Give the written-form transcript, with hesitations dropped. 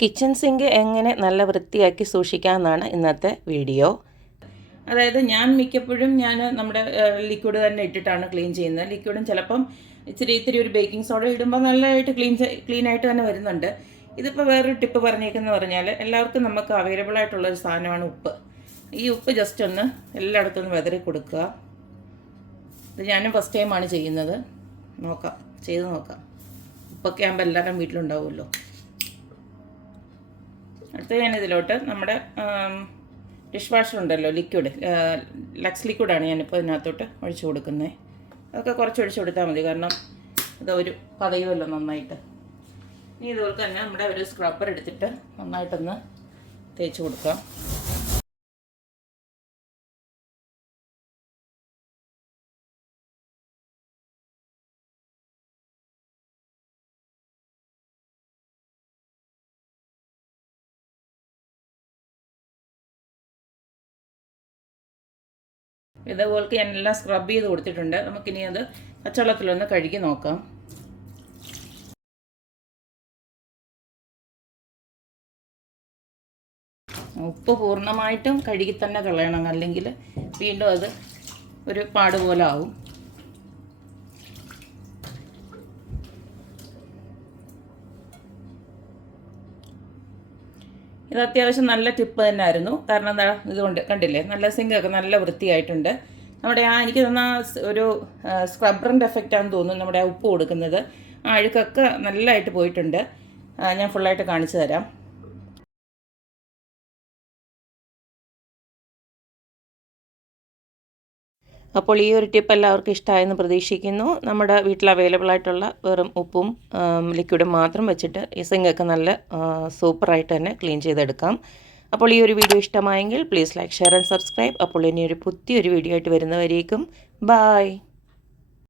Kitchen sink എങ്ങനെ നല്ല വൃത്തിയാക്കി സൂക്ഷിക്കാമെന്നാണ് ഇന്നത്തെ വീഡിയോ. അതായത് ഞാൻ മിക്കപ്പോഴും നമ്മുടെ ലിക്വിഡ് തന്നെ ഇട്ടിട്ടാണ് ക്ലീൻ ചെയ്യുന്നത്. ലിക്വിഡും ചിലപ്പം ഇത്തിരി ഒരു ബേക്കിംഗ് സോഡ ഇടുമ്പോൾ നല്ലതായിട്ട് ക്ലീനായിട്ട് തന്നെ വരുന്നുണ്ട്. ഇതിപ്പോൾ വേറൊരു ടിപ്പ് പറഞ്ഞേക്കെന്ന് പറഞ്ഞാൽ എല്ലാവർക്കും നമുക്ക് അവൈലബിൾ ആയിട്ടുള്ളൊരു സാധനമാണ് ഉപ്പ്. ഈ ഉപ്പ് ജസ്റ്റ് ഒന്ന് എല്ലായിടത്തും ഒന്ന് വെതറി കൊടുക്കുക. ഇത് ഞാനും ഫസ്റ്റ് ടൈമാണ് ചെയ്യുന്നത്. ചെയ്ത് നോക്കാം. ഉപ്പൊക്കെ ആകുമ്പോൾ എല്ലാവരും വീട്ടിലുണ്ടാവുമല്ലോ. അടുത്ത ഞാനിതിലോട്ട് നമ്മുടെ ഡിഷ് വാഷർ ഉണ്ടല്ലോ, ലിക്വിഡ് ലക്സ് ലിക്വിഡാണ് ഞാനിപ്പോൾ ഇതിനകത്തോട്ട് ഒഴിച്ചു കൊടുക്കുന്നത്. അതൊക്കെ കുറച്ച് ഒഴിച്ചു കൊടുത്താൽ മതി, കാരണം ഇതൊരു പതയുമല്ലോ നന്നായിട്ട്. ഇനി ഇതുപോലെ തന്നെ നമ്മുടെ ഒരു സ്ക്രബ്ബർ എടുത്തിട്ട് നന്നായിട്ടൊന്ന് തേച്ച് കൊടുക്കാം. ഇതുപോലത്തെ ഞാൻ എല്ലാം സ്ക്രബ് ചെയ്ത് കൊടുത്തിട്ടുണ്ട്. നമുക്കിനി അത് പച്ചവെള്ളത്തിലൊന്ന് കഴുകി നോക്കാം. ഉപ്പ് പൂർണ്ണമായിട്ടും കഴുകി തന്നെ കളയണം, അല്ലെങ്കിൽ വീണ്ടും അത് ഒരു പാട് പോലെ ആവും. ഇത് അത്യാവശ്യം നല്ല ടിപ്പ് തന്നെയായിരുന്നു. കാരണം എന്താ, ഇതുകൊണ്ട് കണ്ടില്ലേ നല്ല സിങ്കൊക്കെ നല്ല വൃത്തിയായിട്ടുണ്ട്. നമ്മുടെ എനിക്ക് തന്ന ഒരു സ്ക്രബ്ബറിൻ്റെ എഫക്റ്റാണെന്ന് തോന്നുന്നു നമ്മുടെ ഉപ്പ് കൊടുക്കുന്നത്. ആ അഴുക്കൊക്കെ നല്ലതായിട്ട് പോയിട്ടുണ്ട്. ഞാൻ ഫുള്ളായിട്ട് കാണിച്ചു തരാം. അപ്പോൾ ഈ ഒരു ടിപ്പ് എല്ലാവർക്കും ഇഷ്ടമായെന്ന് പ്രതീക്ഷിക്കുന്നു. നമ്മുടെ വീട്ടിൽ അവൈലബിൾ ആയിട്ടുള്ള വെറും ഉപ്പും ലിക്വിഡും മാത്രം വെച്ചിട്ട് ഈ സിങ്കൊക്കെ നല്ല സൂപ്പറായിട്ട് തന്നെ ക്ലീൻ ചെയ്തെടുക്കാം. അപ്പോൾ ഈ ഒരു വീഡിയോ ഇഷ്ടമായെങ്കിൽ please like, share and subscribe. അപ്പോൾ ഇനി ഒരു പുതിയൊരു വീഡിയോ ആയിട്ട് വരുന്നവരേക്കും ബായ്.